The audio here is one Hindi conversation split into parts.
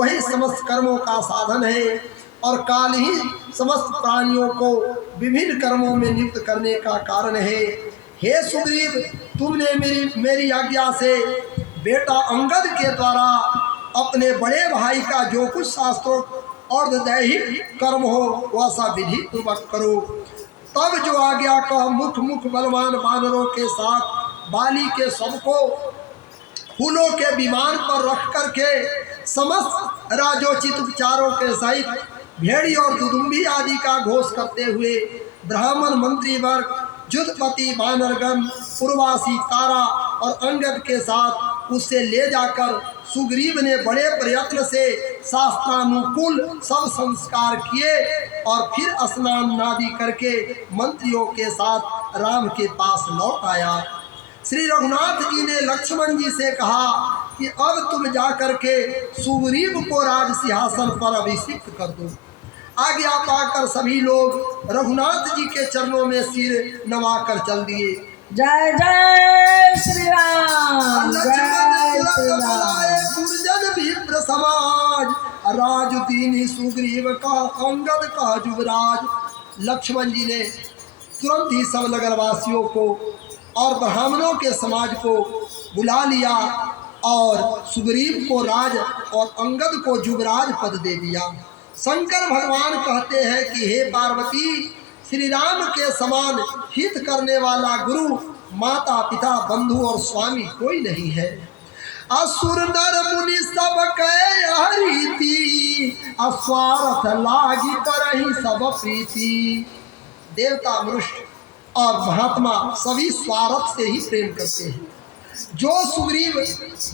वही समस्त कर्मों का साधन है और काल ही समस्त प्राणियों को विभिन्न कर्मों में नियुक्त करने का कारण है। हे सुग्रीव, तुमने मेरी आज्ञा से बेटा अंगद के द्वारा अपने बड़े भाई का जो कुछ शास्त्रों और दैहिक कर्म हो वह सा विधि पूर्वक करो। तब जो आज्ञा का मुख बलवान वानरों के साथ बाली के सबको फूलों के विमान पर रख करके समस्त राजोचित उपचारों के सहित भेड़ी और दुदुम्बी आदि का घोष करते हुए ब्राह्मण मंत्री वर्ग, युद्धपति वानरगण, पूर्वासी तारा और अंगद के साथ उससे ले जाकर सुग्रीव ने बड़े प्रयत्न से शास्त्रानुकूल सब संस्कार किए और फिर स्नान नादि करके मंत्रियों के साथ राम के पास लौट आया। श्री रघुनाथ जी ने लक्ष्मण जी से कहा कि अब तुम जाकर के सुग्रीव को राज सिंहासन पर अभिषिक्त कर दो। आज्ञा पाकर सभी लोग रघुनाथ जी के चरणों में सिर नवाकर चल दिए। जय जय श्री राम, जय श्री राम। गुरजन विप्र समाज, राज दीनी सुग्रीव का अंगद का युवराज। लक्ष्मण जी ने तुरंत ही सब नगरवासियों को और ब्राह्मणों के समाज को बुला लिया और सुग्रीव को राज और अंगद को युवराज पद दे दिया। शंकर भगवान कहते हैं कि हे पार्वती, श्री राम के समान हित करने वाला गुरु, माता पिता, बंधु और स्वामी कोई नहीं है। असुर नर मुनि सब कहे हरीति, अस्वार्थ लागी करहि सब प्रीति। देवता, मनुष्य और महात्मा सभी स्वार्थ से ही प्रेम करते हैं। जो सुग्रीव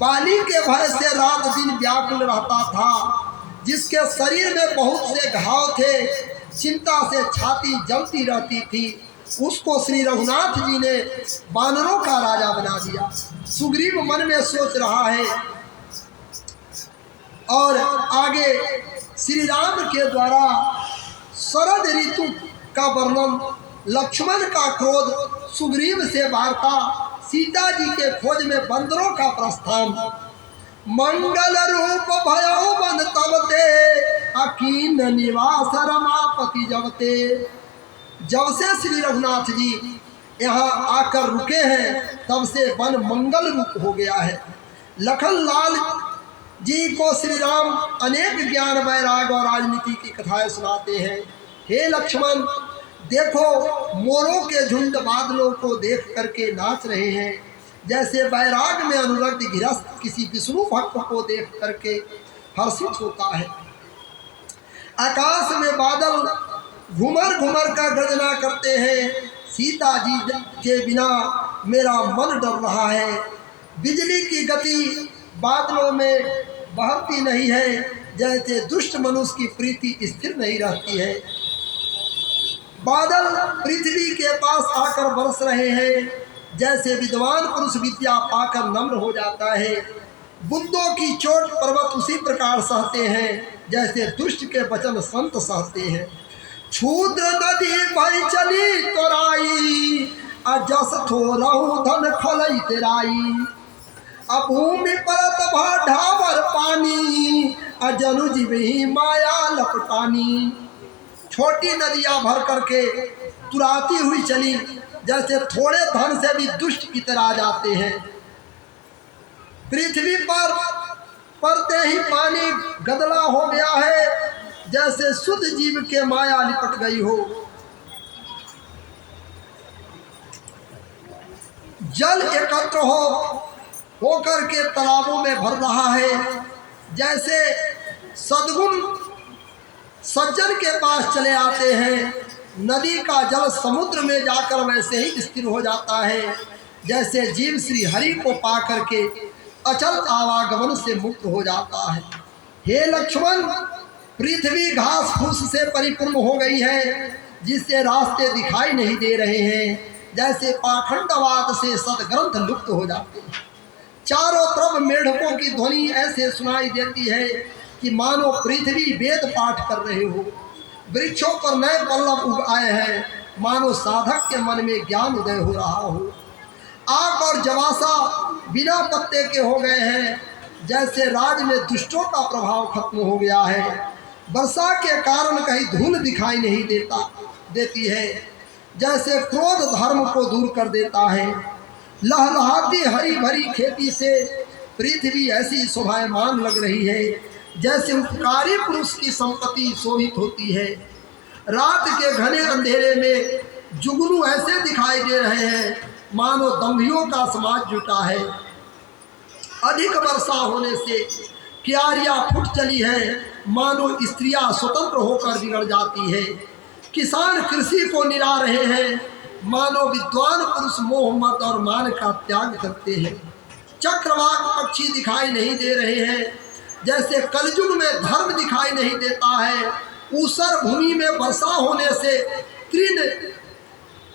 बाली के भय से रात दिन व्याकुल रहता था, जिसके शरीर में बहुत से घाव थे, चिंता से छाती जलती रहती थी, उसको श्री रघुनाथ जी ने वानरों का राजा बना दिया। सुग्रीव मन में सोच रहा है और आगे श्री राम के द्वारा शरद ऋतु का वर्णन, लक्ष्मण का क्रोध, सुग्रीव से वार्ता, सीता जी के खोज में बंदरों का प्रस्थान, मंगल रूप भयो बन तबते, अकीन निवास रमापति जबते। जब से श्री रघुनाथ जी यहाँ आकर रुके हैं तब से वन मंगल रूप हो गया है। लखन लाल जी को श्री राम अनेक ज्ञान, वैराग और राजनीति की कथाएं सुनाते हैं। हे लक्ष्मण, देखो मोरों के झुंड बादलों को देख करके नाच रहे हैं, जैसे वैराग में अनुरक्त गृहस्थ किसी विष्णु भक्त को देख करके हर्षित होता है। आकाश में बादल घुमर घुमर कर गर्जना करते हैं। सीता जी के बिना मेरा मन डर रहा है। बिजली की गति बादलों में बहती नहीं है, जैसे दुष्ट मनुष्य की प्रीति स्थिर नहीं रहती है। बादल पृथ्वी के पास आकर बरस रहे हैं, जैसे विद्वान पुरुष विद्या पाकर नम्र हो जाता है। बुंदों की चोट पर्वत उसी प्रकार सहते हैं, जैसे दुष्ट के वचन संत सहते हैं। क्षुद्र नदी भई चली तोराई, अजस थोरहु धन खलई तेराई। अभूमि परत ढाबर पानी, अजनु जीवही माया लपटानी। छोटी नदियां भर करके तुराती हुई चली, जैसे थोड़े धन से भी दुष्ट की तरह जाते हैं। पृथ्वी पर पड़ते ही पानी गदला हो गया है, जैसे शुद्ध जीव के माया लिपट गई हो। जल एकत्र होकर के तालाबों में भर रहा है, जैसे सद्गुण सज्जन के पास चले आते हैं। नदी का जल समुद्र में जाकर वैसे ही स्थिर हो जाता है, जैसे जीव श्री हरि को पा करके अचल आवागमन से मुक्त हो जाता है। हे लक्ष्मण, पृथ्वी घास फूस से परिपूर्ण हो गई है, जिससे रास्ते दिखाई नहीं दे रहे हैं, जैसे पाखंडवाद से सदग्रंथ लुप्त हो जाते हैं। चारों तरफ मेढकों की ध्वनि ऐसे सुनाई देती है कि मानो पृथ्वी वेद पाठ कर रहे हो। वृक्षों पर नए पल्लव उग आए हैं, मानो साधक के मन में ज्ञान उदय हो रहा हो। आग और जवासा बिना पत्ते के हो गए हैं, जैसे राज में दुष्टों का प्रभाव खत्म हो गया है। वर्षा के कारण कहीं धूल दिखाई नहीं देती है। जैसे क्रोध धर्म को दूर कर देता है। लहलहाती हरी भरी खेती से पृथ्वी ऐसी शोभायमान लग रही है जैसे उपकारी पुरुष की संपत्ति शोभित होती है। रात के घने अंधेरे में जुगनू ऐसे दिखाई दे रहे हैं मानो दंभियों का समाज जुटा है। अधिक वर्षा होने से क्यारियां फूट चली है मानो स्त्रियां स्वतंत्र होकर बिगड़ जाती है। किसान कृषि को निरा रहे हैं मानो विद्वान पुरुष मोह मत और मान का त्याग करते हैं। चक्रवाक पक्षी दिखाई नहीं दे रहे हैं जैसे कलयुग में धर्म दिखाई नहीं देता है। ऊसर भूमि में वर्षा होने से तृण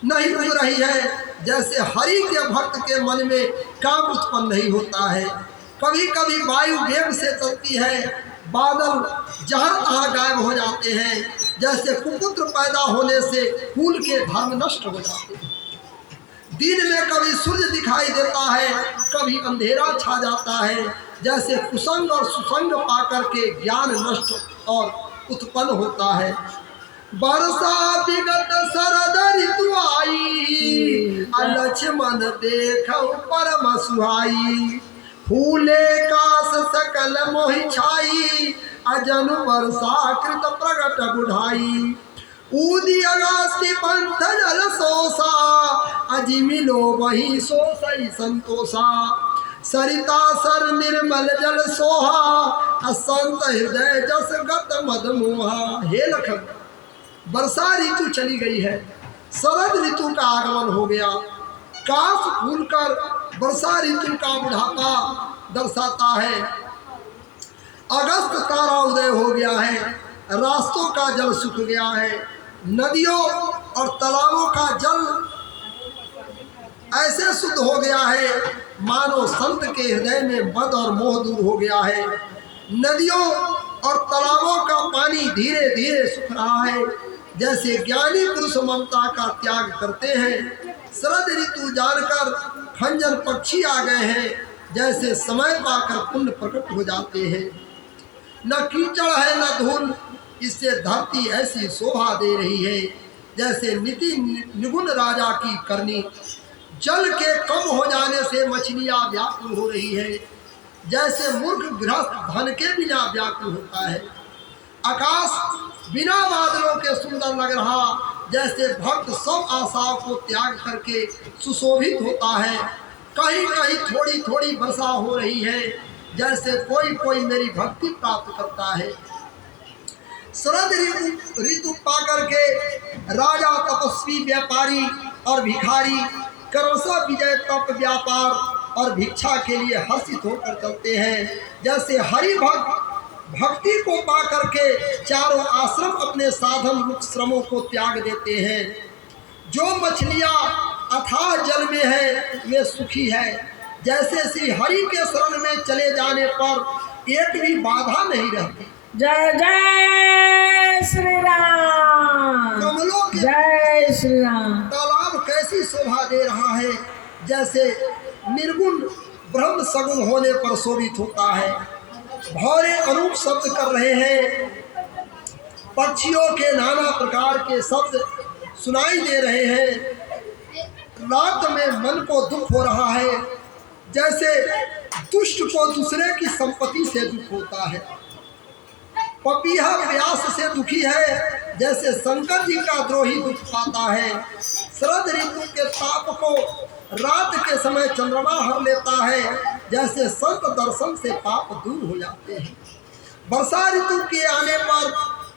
नहीं उग रही है जैसे हरि के भक्त के मन में काम उत्पन्न नहीं होता है। कभी कभी वायु वेग से चलती है, बादल जहर तहाँ गायब हो जाते हैं जैसे कुपुत्र पैदा होने से कुल के धर्म नष्ट हो जाते हैं। दिन में कभी सूर्य दिखाई देता है, कभी अंधेरा छा जाता है जैसे कुसंग और सुसंग पाकर के ज्ञान नष्ट और उत्पन्न होता है। बरसा विगत शरद ऋतु आई, लक्ष्मण देखौ परम सुहाई। फूले काश सकल मोहि छाई, अजनु वर्षा कृत प्रगट बुढ़ाई। ऊदी अगास्ति पंथ जल सोसा, अजि मिलो वही सोसई संतोषा। सरिता सर निर्मल जल सोहा, असंत हृदय जस गत मद मोहा। हे लखन, वर्षा ऋतु चली गई है, शरद ऋतु का आगमन हो गया। काश फूलकर वर्षा ऋतु का बुढ़ापा दर्शाता है। अगस्त तारा उदय हो गया है, रास्तों का जल सूख गया है। नदियों और तालाबों का जल ऐसे शुद्ध हो गया है मानो संत के हृदय में मद और मोह दूर हो गया है। नदियों और तालाबों का पानी धीरे धीरे सूख रहा है जैसे ज्ञानी पुरुष ममता का त्याग करते हैं। शरद ऋतु जानकर खंजर पक्षी आ गए हैं जैसे समय पाकर पुण्य प्रकट हो जाते हैं। न कीचड़ है न धूल, इससे धरती ऐसी शोभा दे रही है जैसे नीति निगुण राजा की करनी। जल के कम हो जाने से मछलियां व्याकुल हो रही है जैसे मूर्ख गृहस्थ धन के बिना व्याकुल होता है। आकाश बिना बादलों के सुंदर लग रहा जैसे भक्त सब आशाओं को त्याग करके सुशोभित होता है। कहीं कहीं थोड़ी थोड़ी वर्षा हो रही है जैसे कोई कोई मेरी भक्ति प्राप्त करता है। शरद ऋतु पाकर के राजा, तपस्वी, व्यापारी और भिखारी क्रमशः विजय, तप, व्यापार और भिक्षा के लिए हर्षित होकर चलते हैं। जैसे हरि भक्त भक्ति को पा करके चारों आश्रम अपने साधन रूप श्रमों को त्याग देते हैं। जो मछलियाँ अथाह जल में है वे सुखी है जैसे श्री हरि के शरण में चले जाने पर एक भी बाधा नहीं रहती। जय जय श्री राम, कमलों के जय श्री राम। तालाब कैसी शोभा दे रहा है जैसे निर्गुण ब्रह्म सगुण होने पर शोभित होता है। भौरे अनूप शब्द कर रहे हैं, पक्षियों के नाना प्रकार के शब्द सुनाई दे रहे हैं। रात में मन को दुख हो रहा है जैसे दुष्ट को दूसरे की संपत्ति से दुख होता है। पपीहा प्यास से दुखी है जैसे शंकर जी का द्रोही दुख पाता है। शरद ऋतु के ताप को रात के समय चंद्रमा हर लेता है जैसे संत दर्शन से पाप दूर हो जाते हैं। वर्षा ऋतु के आने पर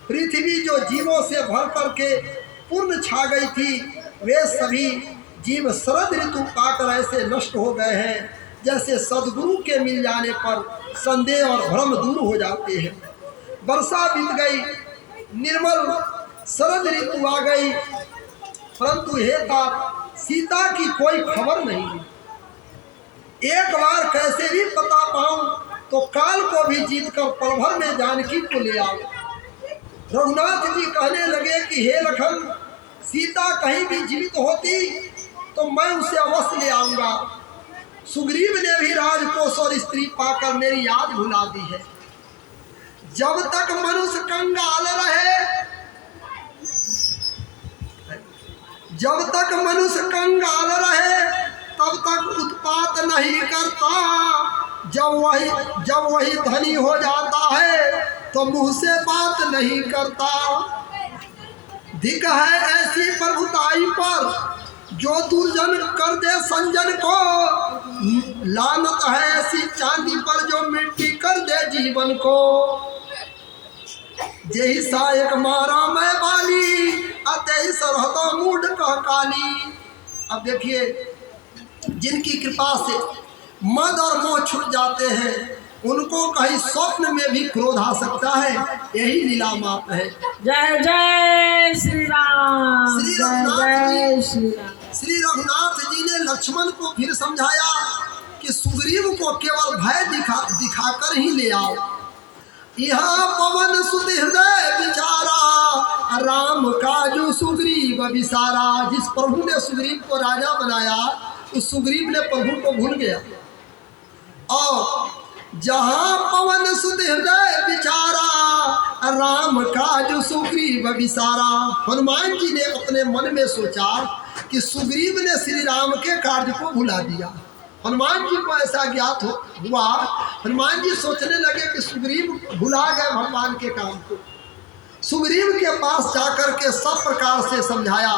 पृथ्वी जो जीवों से भर करके पूर्ण छा गई थी वे सभी जीव शरद ऋतु पाकर ऐसे नष्ट हो गए हैं जैसे सद्गुरु के मिल जाने पर संदेह और भ्रम दूर हो जाते हैं। वर्षा बीत गई, निर्मल शरद ऋतु आ गई, परंतु हे तात सीता की कोई खबर नहीं मिली। एक बार कैसे भी पता पाऊं तो काल को भी जीतकर पल भर में जानकी को ले आओ। रघुनाथ जी कहने लगे कि हे लखन, सीता कहीं भी जीवित होती तो मैं उसे अवश्य ले आऊंगा। सुग्रीव ने भी राजकोष और स्त्री पाकर मेरी याद भुला दी है। जब तक मनुष्य कंगाल रहे, जब तक मनुष्य कंगाल रहे तब तक उत्पात नहीं करता। जब वही धनी हो जाता है तो मुंह से बात नहीं करता। धिक है ऐसी प्रभुताई पर जो दुर्जन कर दे संजन को। लानत है ऐसी चांदी पर जो मिट्टी कर दे जीवन को। जही सायक मारा मैं बाली अतः सरहद मूड का काली। अब देखिए, जिनकी कृपा से मद और मोह छूट जाते हैं उनको कहीं स्वप्न में भी क्रोध आ सकता है। यही लीला माप है। जय जय श्री राम। श्री जय रघुनाथ जय जी, श्री राम। श्री रघुनाथ जी ने लक्ष्मण को फिर समझाया कि सुग्रीव को केवल भय दिखाकर ही ले आओ। यहाँ पवन सुत हृदय बिचारा राम काजू सुग्रीव विसारा। जिस प्रभु ने सुग्रीव को राजा बनाया उस सुग्रीव ने प्रभु को भूल गया। और जहाँ पवन सुत हृदय बिचारा राम काजू सुग्रीव विसारा। हनुमान जी ने अपने मन में सोचा कि सुग्रीव ने श्री राम के कार्य को भुला दिया। हनुमान जी को ऐसा ज्ञात हुआ। हनुमान जी सोचने लगे कि सुग्रीव भुला गए भगवान के काम को। सुग्रीव के पास जाकर के सब प्रकार से समझाया।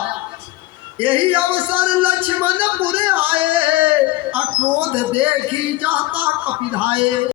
यही अवसर लक्ष्मण पुरे आए, अक्रोध देखी जाता कपिधाए।